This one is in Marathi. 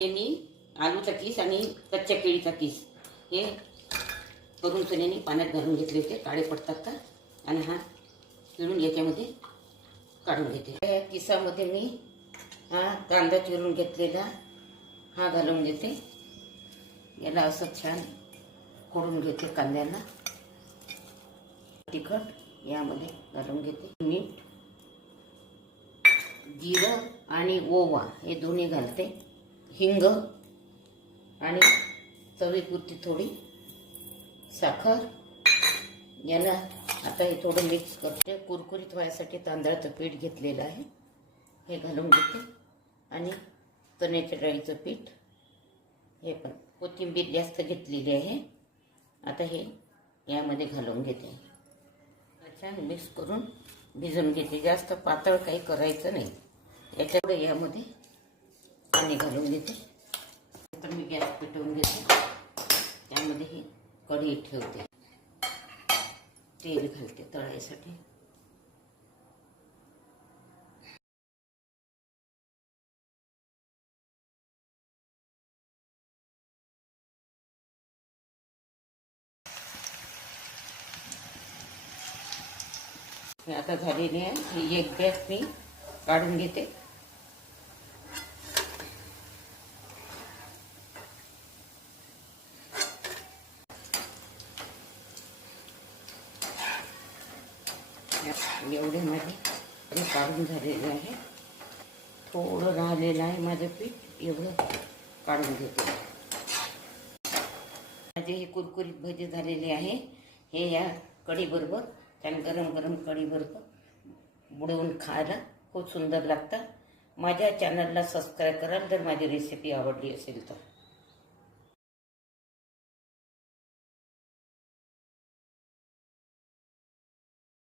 यांनी आलूचा किस आणि कच्च्या केळीचा किस हे करून चण्यानी पाण्यात घालून घेतले होते, काळे पडतात का, आणि हा पिळून याच्यामध्ये काढून घेते. या किसामध्ये मी हा कांदा चिरून घेतलेला हा घालून घेते. याला असं छान फोडून घेते. कांद्याला तिखट यामध्ये घालून घेते. मीठ, जिरं आणि ओवा हे दोन्ही घालते. हिंग आणि चवीपुरती थोडी साखर. याला आता हे थोडं मिक्स करते. कुरकुरीत व्हायसाठी तांदळाचं पीठ घेतलेलं आहे, हे घालून घेते. आणि चण्याच्या डाळीचं पीठ हे पण. कोथिंबीर जास्त घेतलेली आहे. आता हे यामध्ये घालून घेते. छान मिक्स करून भिजवून घेते. जास्त पातळ काही करायचं नाही. याच्यापुढे यामध्ये पाणी घालून घेते. तर मी गॅस पेटवून घेते. त्यामध्ये ही कढई ठेवते. तेल घालते तळायसाठी. हे आता झालेले आहे. ही एक बॅग मी काढून घेते. एवढे माझे काढून झालेले आहे. थोडं राहिलेलं आहे माझं पीठ, एवढं काढून घेते. माझे हे कुरकुरीत भजे झालेले आहे. हे या कढीबरोबर, छान गरम गरम कढीबरोबर बुडवून खायला खूप सुंदर लागतं. माझ्या चॅनलला सबस्क्राईब कराल जर माझी रेसिपी आवडली असेल तर.